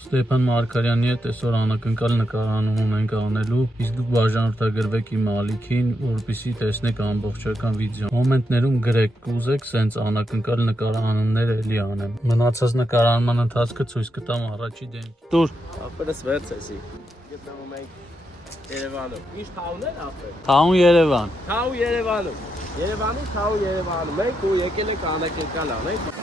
Ստեփան Մարգարյանի հետ այսօր անակնկալ նկարանում ունենք անելու, իսկ դուք բաժանորդագրվեք իմ ալիքին, որպեսզի տեսնեք ամբողջական վիդեոն։ Կոմենտներում գրեք, կուզեք սենց անակնկալ նկարանումներ էլի անեմ։ Մնացած նկարանման ընթացքը ցույց կտամ առաջի դեմքից։ Տուր։ Ապերս վերցեսի։ Գտնվում ենք Երևանում։ Ինչ թաուն է ապեր։ Թաուն Երևան։ Թաու Երևանում։ Երևանի թաու Երևանում։ Մենք ու եկել ենք անակնկալ անենք։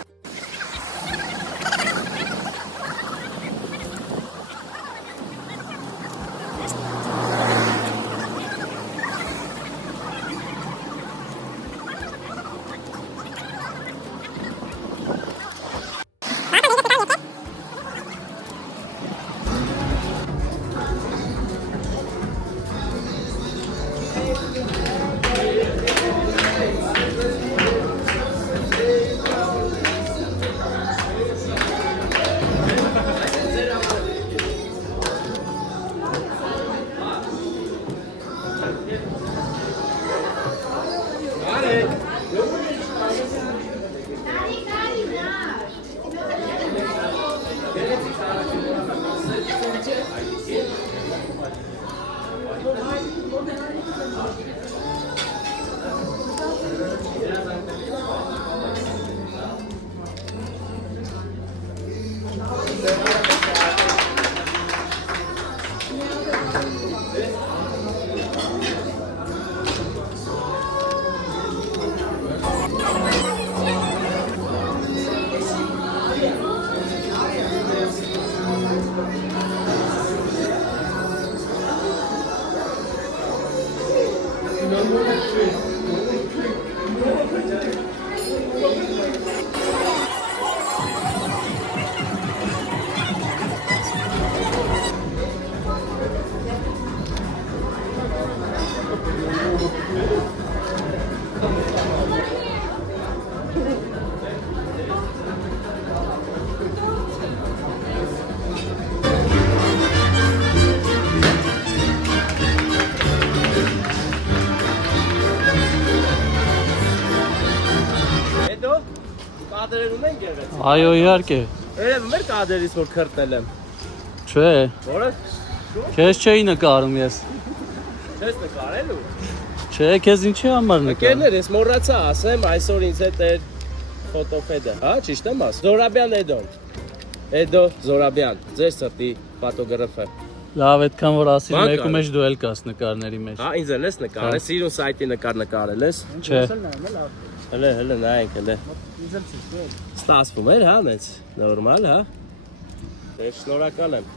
Կադրերում են գեղեցիկ։ Այո, իհարկե։ Երևում էր կադրից որ քրտել եմ։ Չէ։ Որը Քեզ չէի նկարում ես։ չես նկարելու։ Չէ, քեզ ինչի համար նկարում։ Ընկերներ, ես մոռացա ասեմ, այսօր ինձ հետ էր ֆոտոպեդը, հա, ճիշտ եմ ասում։ Զորաբյան Էդոն։ Էդո Զորաբյան, ձեր սրտի ֆոտոգրաֆը։ Լավ, այդքան որ ասիր, մեկու մեջ դու էլ կաս նկարների մեջ։ Հա, ինձ էլ ես նկարել, սիրուն սայթի նկարել ես։ Չէ։ Հələ նայենք հələ։ Ստացվում էր, հա, նենց նորմալ, հա։ Դե շնորհակալ եմ։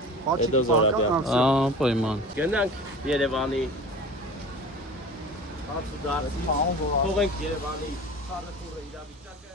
Էդո Զորաբյան։ Պայման։ Գնանք Երևանի։ Հացու դարձի։ Թողենք Երևանի խառնուրը իրավիճակը։